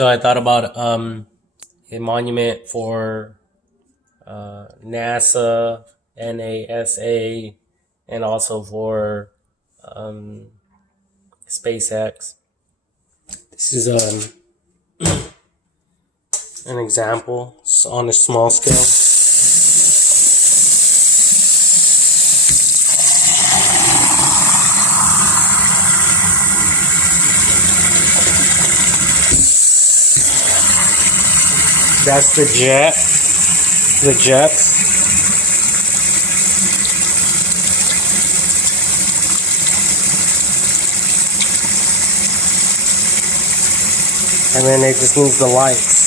So I thought about a monument for NASA, NASA, and also for SpaceX. This is an example on a small scale. That's the jets. And then it just needs the lights.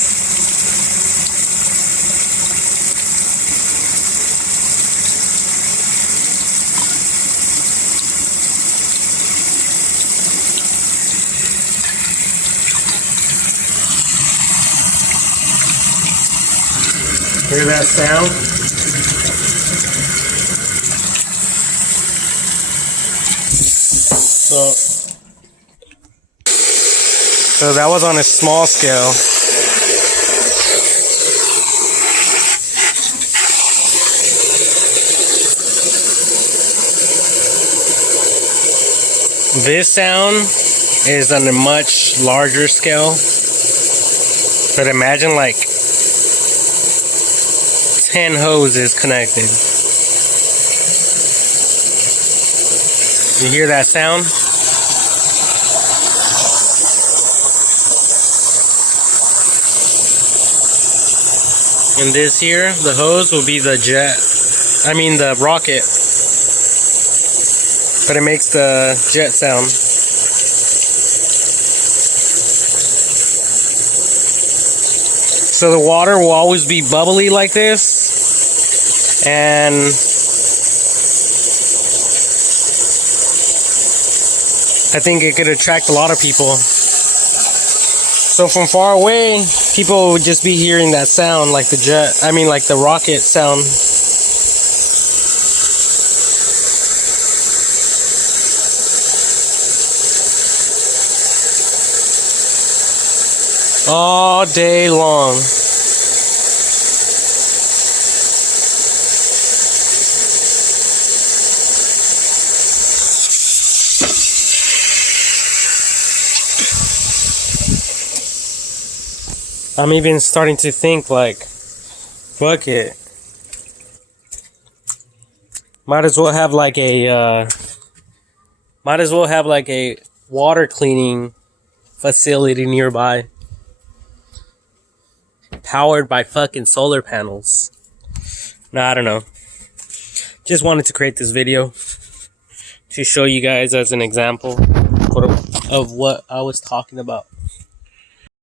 Hear that sound? So that was on a small scale. This sound is on a much larger scale. But imagine like 10 hoses connected. You hear that sound? And this here, the hose will be the the rocket. But it makes the jet sound. So the water will always be bubbly like this. And I think it could attract a lot of people. So from far away, people would just be hearing that sound like the rocket sound. All day long. I'm even starting to think like, fuck it. Might as well have like a water cleaning facility nearby. Powered by fucking solar panels. No, I don't know. Just wanted to create this video to show you guys as an example of what I was talking about.